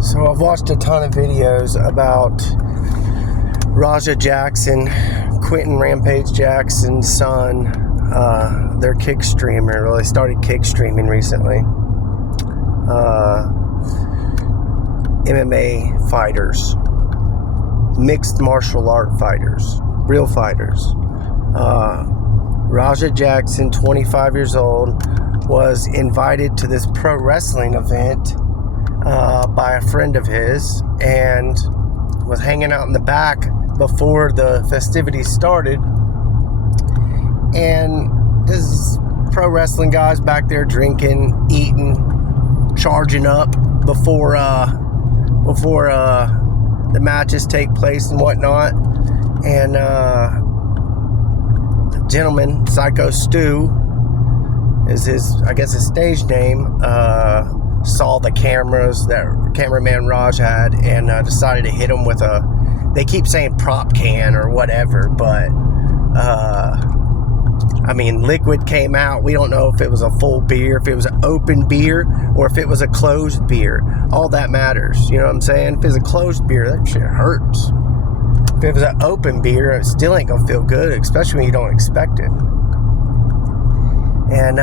So I've watched a ton of videos about Raja Jackson, Quentin Rampage Jacksons Son, their kick streamer. Well, they started kick streaming recently. MMA fighters, mixed martial art fighters, real fighters. Raja Jackson, 25 years old, was invited to this pro wrestling event by a friend of his and was hanging out in the back before the festivities started. And this pro wrestling guys back there drinking, eating, charging up before the matches take place and whatnot. And the gentleman, Psycho Stu is his stage name, saw the cameras that cameraman Raj had and decided to hit him with they keep saying prop can or whatever, but liquid came out. We don't know if it was a full beer, if it was an open beer, or if it was a closed beer. All that matters, you know what I'm saying? If it's a closed beer, that shit hurts. If it was an open beer, it still ain't gonna feel good, especially when you don't expect it. And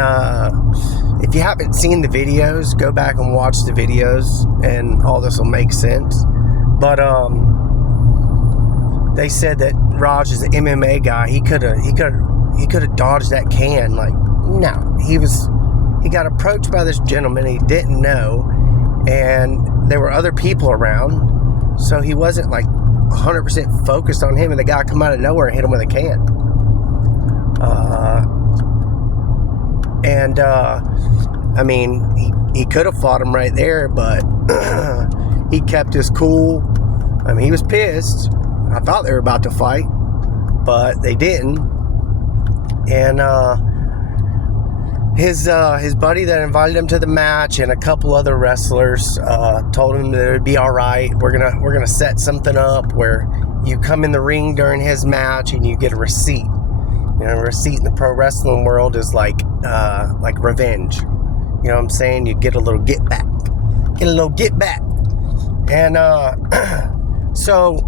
if you haven't seen the videos, go back and watch the videos, and all this will make sense. But they said that Raj is an MMA guy. He could have dodged that can. Like, no, he got approached by this gentleman he didn't know, and there were other people around, so he wasn't like 100% focused on him, and the guy come out of nowhere and hit him with a can. He could have fought him right there, but he kept his cool. He was pissed. I thought they were about to fight, but they didn't. And his buddy that invited him to the match and a couple other wrestlers told him that it'd be all right. We're gonna set something up where you come in the ring during his match and you get a receipt. You know, a receipt in the pro wrestling world is like revenge. You know what I'm saying? You get a little get back. And so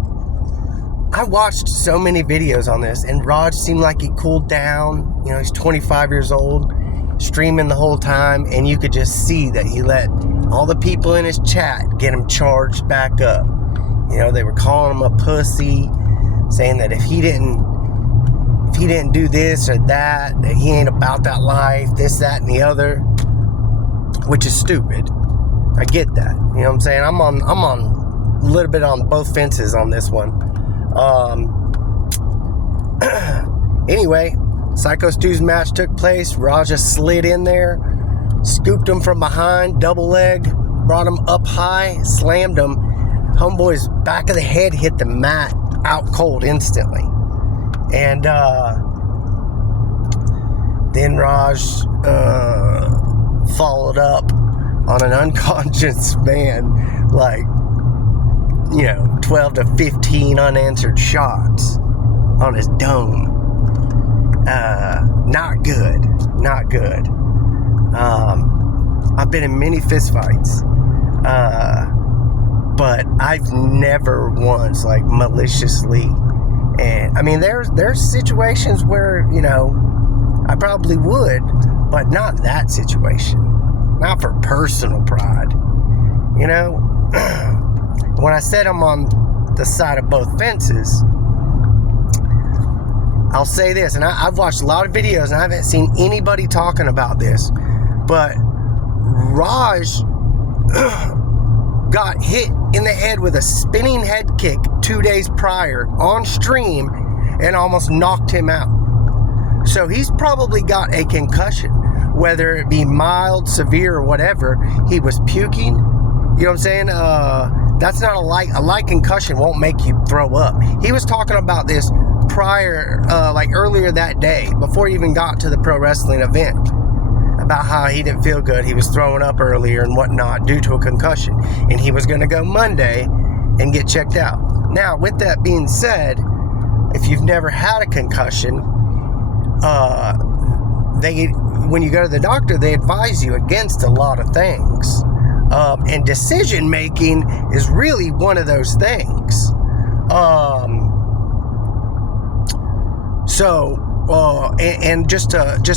I watched so many videos on this, and Raj seemed like he cooled down. You know, he's 25 years old, streaming the whole time, and you could just see that he let all the people in his chat get him charged back up. You know, they were calling him a pussy, saying that if he didn't do this or that he ain't about that life, this, that, and the other, which is stupid. I get that. You know what I'm saying? I'm on a little bit on both fences on this one. Anyway, Psycho Stu's match took place. Raja slid in there, scooped him from behind, double leg, brought him up high, slammed him. Homeboy's back of the head hit the mat out cold instantly. And then Raj followed up on an unconscious man, 12 to 15 unanswered shots on his dome. Not good. I've been in many fistfights, but I've never once maliciously. And there's situations where, I probably would, but not that situation. Not for personal pride. When I said I'm on the side of both fences, I'll say this, and I've watched a lot of videos and I haven't seen anybody talking about this, but Raj got hit in the head with a spinning head kick 2 days prior on stream and almost knocked him out. So he's probably got a concussion, whether it be mild, severe, or whatever. He was puking. You know what I'm saying? That's not a light concussion won't make you throw up. He was talking about this prior, earlier that day, before he even got to the pro wrestling event, about how he didn't feel good. He was throwing up earlier and whatnot due to a concussion, and he was going to go Monday and get checked out. Now, with that being said, if you've never had a concussion, when you go to the doctor, they advise you against a lot of things. And decision making is really one of those things. And just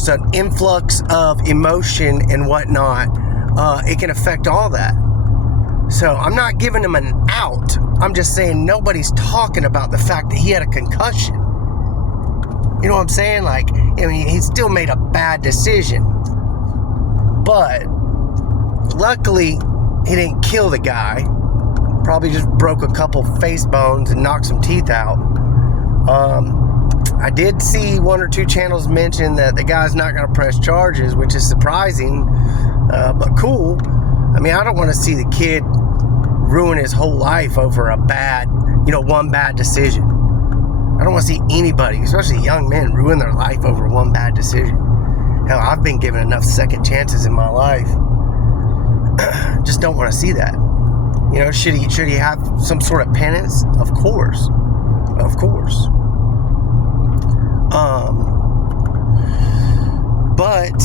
an influx of emotion and whatnot, it can affect all that. So I'm not giving him an out. I'm just saying nobody's talking about the fact that he had a concussion. You know what I'm saying? Like, I mean, he still made a bad decision. But luckily, he didn't kill the guy. Probably just broke a couple face bones and knocked some teeth out. I did see one or two channels mention that the guy's not going to press charges, which is surprising, but cool. I mean, I don't want to see the kid ruin his whole life over a bad, one bad decision. I don't want to see anybody, especially young men, ruin their life over one bad decision. Hell, I've been given enough second chances in my life. Just don't want to see that. Should he have some sort of penance? Of course. But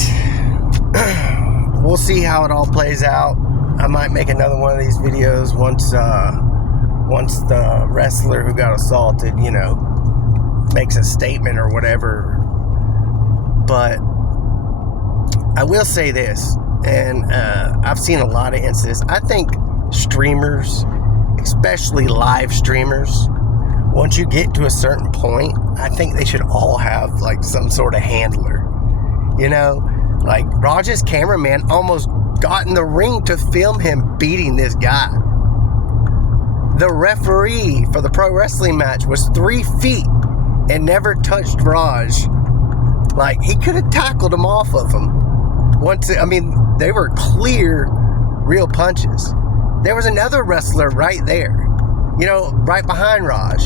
we'll see how it all plays out. I might make another one of these videos once the wrestler who got assaulted, makes a statement or whatever. But I will say this, and I've seen a lot of incidents. I think streamers, especially live streamers, once you get to a certain point, I think they should all have like some sort of handler. Like Raj's cameraman almost got in the ring to film him beating this guy. The referee for the pro wrestling match was 3 feet and never touched Raj. Like, he could have tackled him off of him. They were clear, real punches. There was another wrestler right there, right behind Raj,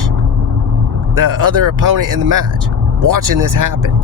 the other opponent in the match, watching this happen.